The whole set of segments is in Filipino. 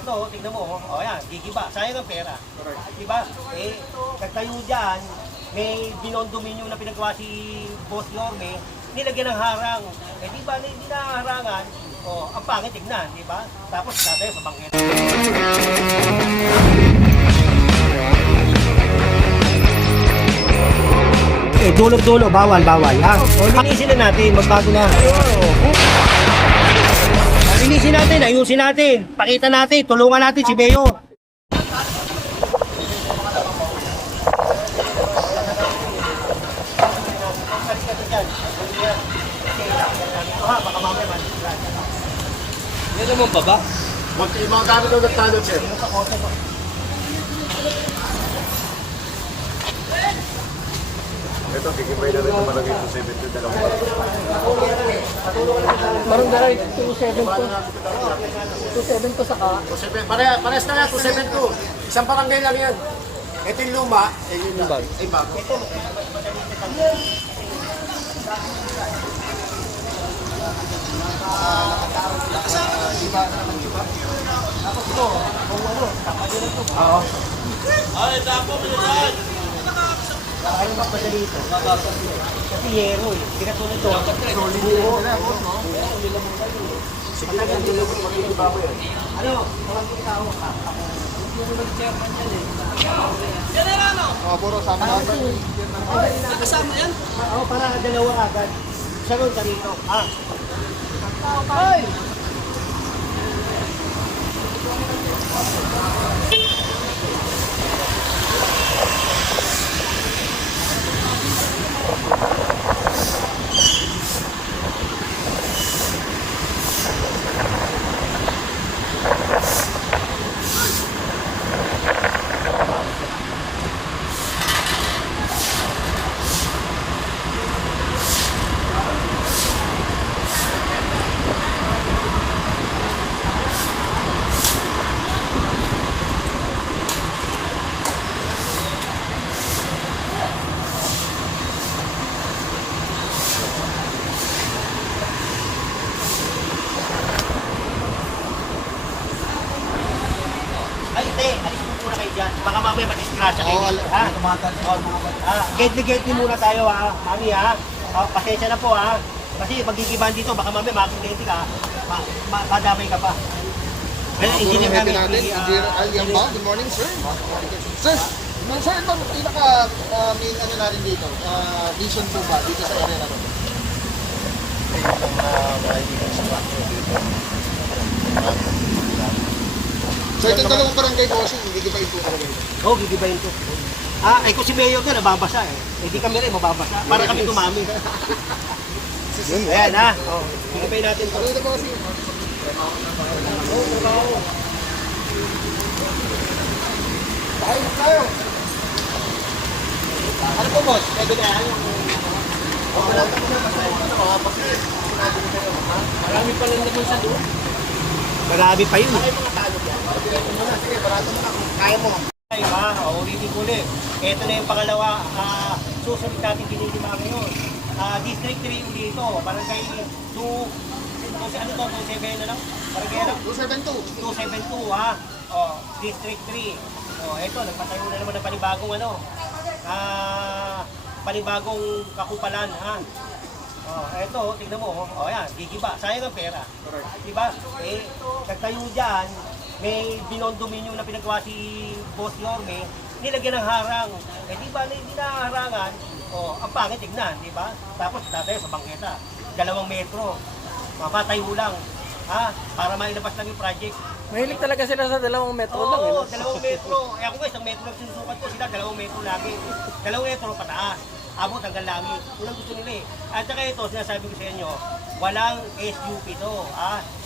eto, tingnan mo, yan, gigiba. Sayang ang pera. Diba? Nagtayo dyan, may binondominium na pinagawa si Boss Yorme, nilagyan ng harang. Di ba, hindi na harangan, ang pangit tignan, di ba? Tapos dati sa bangketa. Dulo-dulo, bawal, ha? Linisin na natin, magbago na. Linisin natin, ayusin natin, pakita natin, tulungan natin si Beo. Yan naman baba. Mga kano daw nagtalo, sir? Ito, kikibay na rin na malagay sa 72 dalawang. Parang daray, 272. 272 saka. 27. Pares na yan, 272. Isang barangay lang yan. Ito yung luma, yung bago. Ay, tapo mo yan. Ano ba padali ito? Kasi yero eh. Hindi ka tulad ito. Solid yero. Sige lang yan, dilubot magkikibago yan. Ano? Walang tao. Puro sama na. Nakasama yan. Para dalawa agad. Siya ron ka rito. Ay! Ay, hindi. Alis mo muna kayo dyan. Baka mamaya madisgrasya kayo. Get-me muna tayo ha. Mami ha. Pasensya na po ha. Kasi magigibahan dito. Baka mamaya makakindenti ka. Madamay ka pa. Well, engineer kami. Engineer Aliamba, good morning, sir. Sir, sir, ito pinaka main ano natin dito, vision po ba dito sa area na to? So itong dalawang barangay bossing, hindi kita ito talaga ito. Oo, gigibahin to. Kung si Mayor ka, nababasa eh. Di kami rin mababasa. Para kami tumami. Ayan ha. Gigibahin natin to. Ano ito bossing? Tayo. Ano po boss? Pwede na yan. Marami pa lang naman sa doon. Marami pa yun. Kaya mo. Ay ba, ulitin ko ulit. Ito na yung pangalawa. Susunod natin dinilima ngayon. District 3 ulit ito. Barangay 2. Ano to? 27 na lang? Barangay ano? 272. 272 ha. District 3. Ito, nagpatayo na naman ng panibagong panibagong kakupalan ha. Ito, tignan mo, yan, gigiba. Sayang ang pera. Diba? Nagtayo dyan, may binondominium na pinagawa si Boss Yorme, nilagyan ng harang. Di ba, hindi na harangan, ang pangit tignan, di ba? Tapos dati sa bangketa, 2 metro, mapatayo lang, para mailabas lang yung project. Mahilig talaga sila sa 2 metro lang. Oo, 2 metro. Ako nga, 1 metro lang sinusukat ko sila, 2 metro lagi. 2 metro pataas. Abot hanggang langit. Yun ang gusto nila eh. At saka ito, sinasabi ko sa inyo, walang SUP to.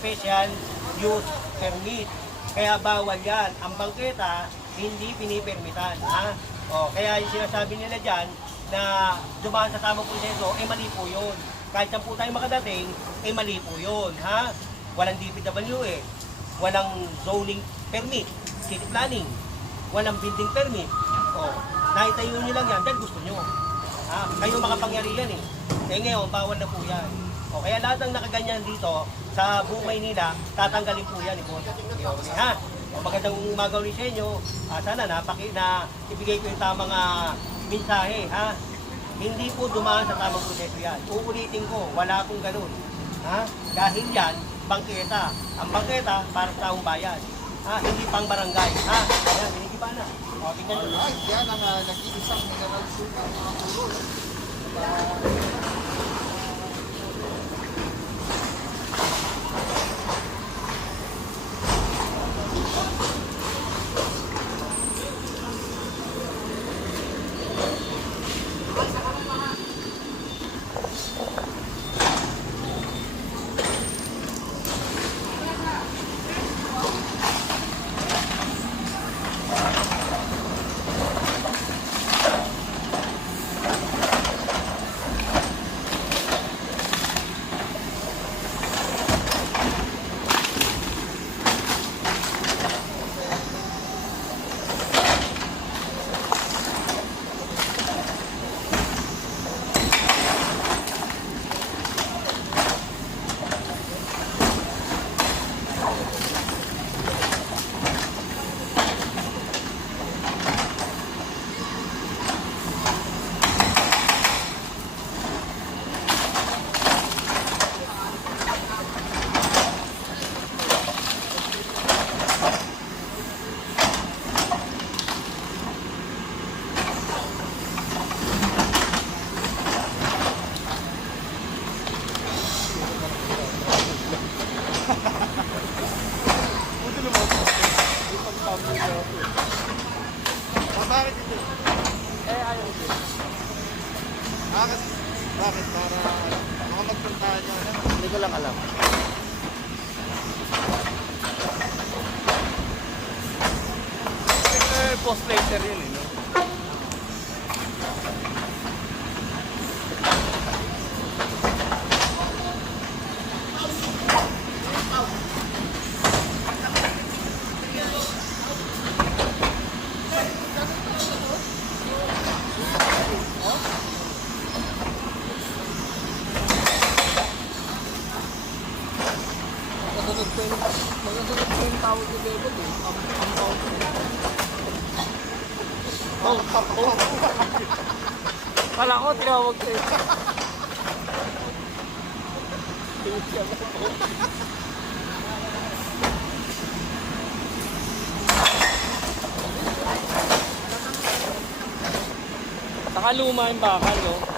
Special Use Permit. Kaya bawal yan. Ang bangketa, hindi pinipermitan. Kaya yung sinasabi nila dyan, na dumaan sa tamang proseso, mali po yun. Kahit saan po tayo makadating, mali po yun. Walang DPW walang zoning permit, city planning, walang building permit. Naitayo nyo lang yan dahil gusto nyo. Kayo makapangyarihan eh. Ngayon, bawal na po yan. Kaya lahat ng nakaganyan dito, sa buong Maynila, tatanggalin po yan. magandang umaga ulit sa inyo. Sana na ibigay ko yung tamang mensahe, ha? Hindi po dumaan sa tamang proseso yan. Uulitin ko, wala akong ganun. Ha? Dahil yan, bangketa. Ang bangketa para sa taong bayan. Ha? Hindi pang barangay. Ha? Ayan, binigiba na. O, tingnan nyo. Alright, yan ang nag-iisang mineral sugar mga kulol. Bakit ito? Ayaw ko. Bakit? Para makapagpuntahan nyo, ano? Hindi ko lang alam. Post later yun eh, no? Magasunod ko yung tawag ni David eh. Ang tawag ko. Kala ko, tinawag ko eh. Saka luma yung bakal, no?